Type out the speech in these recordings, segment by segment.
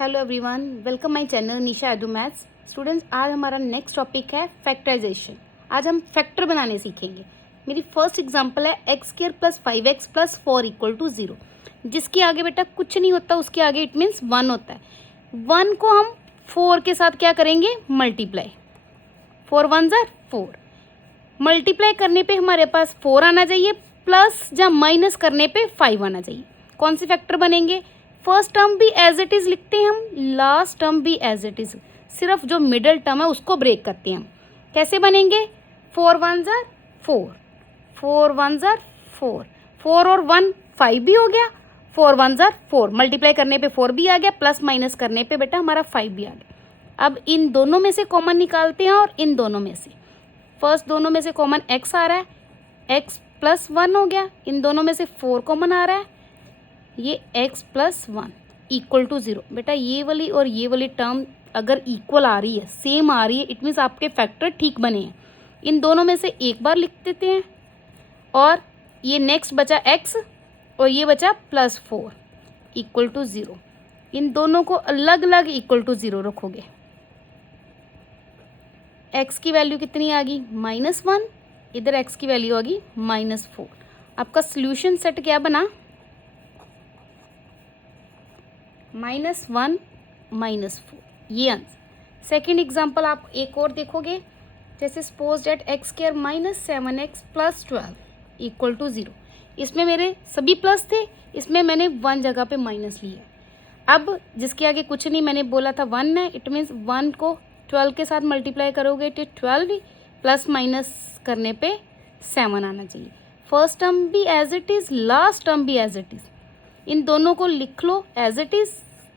Hello everyone, welcome my channel Nisha edu maths. Students, आज हमारा next topic है factorisation. आज हम फैक्टर बनाने सीखेंगे। मेरी फर्स्ट एग्जांपल है x square plus 5x plus 4 equal to 0। जिसके आगे बेटा कुछ नहीं होता, उसके आगे इट मीन्स 1 होता है। 1 को हम 4 के साथ क्या करेंगे, मल्टीप्लाई। 4 1 ज़ा 4। मल्टीप्लाई करने पे हमारे पास 4 आना चाहिए, प्लस या माइनस करने पे 5 आना चाहिए। कौन से फैक्टर बनेंगे? फर्स्ट टर्म भी एज इट इज लिखते हैं हम, लास्ट टर्म भी एज इट इज, सिर्फ जो मिडल टर्म है उसको ब्रेक करते हैं हम। कैसे बनेंगे? 4 1 ज़ा 4, 4 1 ज़ा 4, 4 और 1 5 भी हो गया। 4 1 ज़ा 4, मल्टीप्लाई करने पे 4 भी आ गया, प्लस माइनस करने पे बेटा हमारा 5 भी आ गया। अब इन दोनों में से कॉमन निकालते हैं और इन दोनों में से फर्स्ट दोनों में से कॉमन x आ रहा है, x प्लस 1 हो गया। इन दोनों में से 4 कॉमन आ रहा है, ये x प्लस 1 इक्वल टू 0। बेटा ये वाली और ये वाली टर्म अगर इक्वल आ रही है, सेम आ रही है, इट मीन्स आपके फैक्टर ठीक बने हैं। इन दोनों में से एक बार लिख देते हैं और ये नेक्स्ट बचा x और ये बचा प्लस 4 इक्वल टू 0। इन दोनों को अलग अलग इक्वल टू 0 रखोगे। x की वैल्यू कितनी आ गई? -1। इधर x की वैल्यू आ गई -4। आपका सोल्यूशन सेट क्या बना? -1 -4, ये आंसर। सेकेंड एग्जाम्पल आप एक और देखोगे, जैसे suppose that x square -7x plus 12 equal to 0। इसमें मेरे सभी प्लस थे, इसमें मैंने 1 जगह पे माइनस लिया। अब जिसके आगे कुछ नहीं, मैंने बोला था 1 है, इट मीन्स 1 को 12 के साथ मल्टीप्लाई करोगे तो 12 प्लस माइनस करने पे 7 आना चाहिए। फर्स्ट टर्म भी as it is, last term भी एज इट इज़। इन दोनों को लिख लो as it is.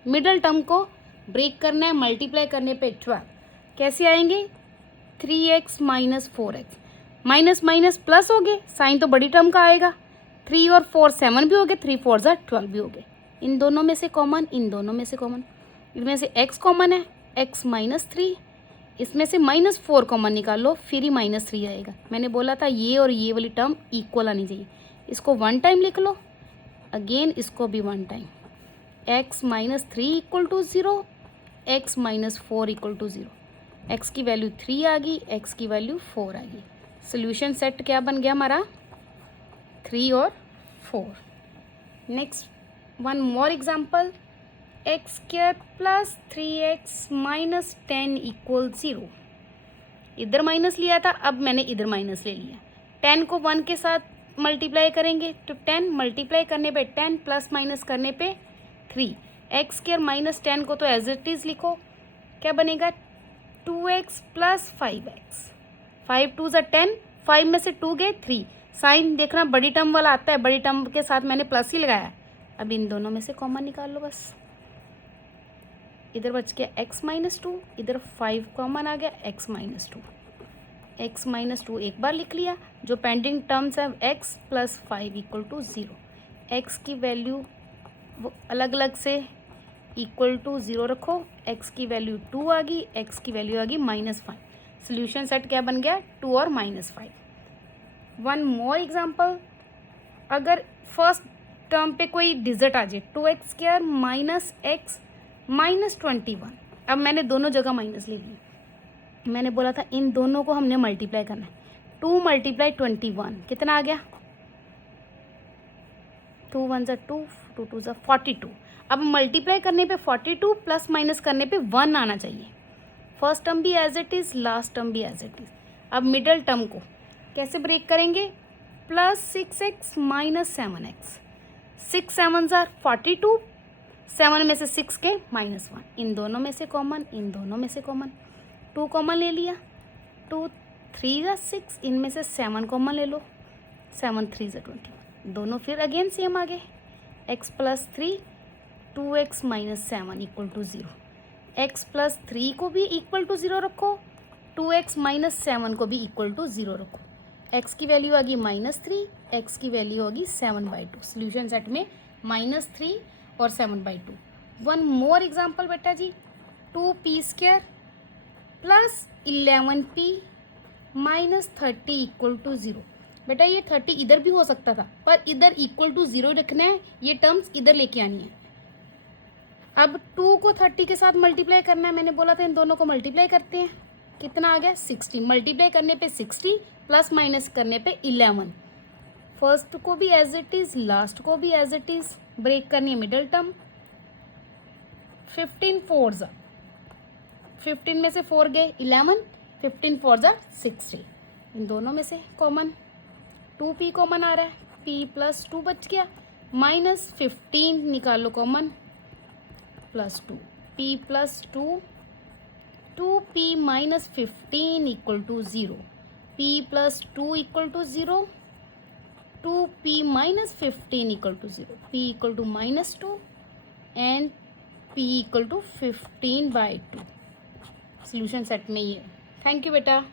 Middle term को ब्रेक करना है, मल्टीप्लाई करने पे 12। कैसे आएंगे? 3x minus 4x, minus minus plus हो गए, साइन तो बड़ी टर्म का आएगा। 3 और 4 7 भी हो गए, 3 4 ज़ा 12 भी हो गए। इन दोनों में से कॉमन, इन दोनों में से कॉमन, इनमें से x कॉमन है, x -3। इसमें से -4 कॉमन निकाल लो, फिर ही -3 आएगा। मैंने बोला था ये और ये वाली टर्म इक्वल आनी चाहिए। इसको 1 टाइम लिख लो, अगेन इसको भी 1 time. x -3 equal to 0, x -4 equal to 0। x की वैल्यू 3 आ गई, x की वैल्यू 4 आ गई। सोल्यूशन सेट क्या बन गया हमारा? 3 और 4। Next one more example, x square plus 3x minus 10 equal 0। इधर माइनस लिया था, अब मैंने इधर माइनस ले लिया। 10 को 1 के साथ मल्टीप्लाई करेंगे तो 10, मल्टीप्लाई करने पे 10 प्लस माइनस करने पे 3। एक्स स्क्वायर -10 को तो एज इट इज लिखो, क्या बनेगा? 2x plus 5x। 5 2 ज़ा 10, 5 में से 2 गए 3। साइन देखना बड़ी टर्म वाला आता है, बड़ी टर्म के साथ मैंने प्लस ही लगाया। अब इन दोनों में से कॉमन निकाल लो बस। इधर बच गया x -2, इधर 5 कॉमन आ गया, x -2। x -2 एक बार लिख लिया। जो पेंडिंग टर्म्स है x plus 5 equal to 0। x की वैल्यू वो अलग अलग से इक्वल टू 0 रखो। x की वैल्यू 2 आ गई, x की वैल्यू आ गई -5। सोल्यूशन सेट क्या बन गया? 2 और -5। वन मोर एग्जाम्पल, अगर फर्स्ट टर्म पे कोई डिजिट आ जाए, 2x स्क्वायर -x -21। अब मैंने दोनों जगह माइनस ले लिया। मैंने बोला था इन दोनों को हमने मल्टीप्लाई करना है। 2 × 21 कितना आ गया? 2 1 ज़ा 2, 2 2 ज़ा 42। अब मल्टीप्लाई करने पे 42 प्लस माइनस करने पे 1 आना चाहिए। फर्स्ट टर्म भी as it is, last term भी एज इट इज़। अब मिडल टर्म को कैसे ब्रेक करेंगे? +6x minus 7x। 6 7 ज़ा 42, 7 में से 6 के -1। इन दोनों में से कॉमन, इन दोनों में से कॉमन। 2 कॉमन ले लिया, 2 3 ज़ा 6, इनमें से 7 कॉमन ले लो, 7 3 ज़ा 21। दोनों फिर अगेन सेम आ गए। x plus 3, 2x minus 7 equal to 0। x plus 3 को भी इक्वल टू 0 रखो, 2x माइनस 7 को भी इक्वल टू 0 रखो। x की वैल्यू आ गई -3, x की वैल्यू होगी 7/2। सोल्यूशन सेट में -3 और 7/2। वन मोर एग्जाम्पल बेटा जी, 2p² plus 11p minus 30 equal to 0। बेटा ये 30 इधर भी हो सकता था, पर इधर इक्वल टू 0 रखना है, ये टर्म्स इधर लेके आनी है। अब 2 को 30 के साथ मल्टीप्लाई करना है, मैंने बोला था इन दोनों को मल्टीप्लाई करते हैं, कितना आ गया 60, मल्टीप्लाई करने पे 60 प्लस माइनस करने पे 11, फर्स्ट को भी एज इट इज, लास्ट को भी एज इट इज, ब्रेक करनी है मिडल टर्म, 15 4 जा 15 में से 4 गए 11, 15 4 जा 60, इन दोनों में से कॉमन 2p कॉमन आ रहा है, p प्लस 2 बच गया, माइनस 15 निकालो common plus 2, p plus 2, 2p minus 15 equal to 0, p plus 2 equal to 0, 2p minus 15 equal to 0, p equal to minus 2 and p equal to 15/2। Solution set में ये। Thank you बेटा।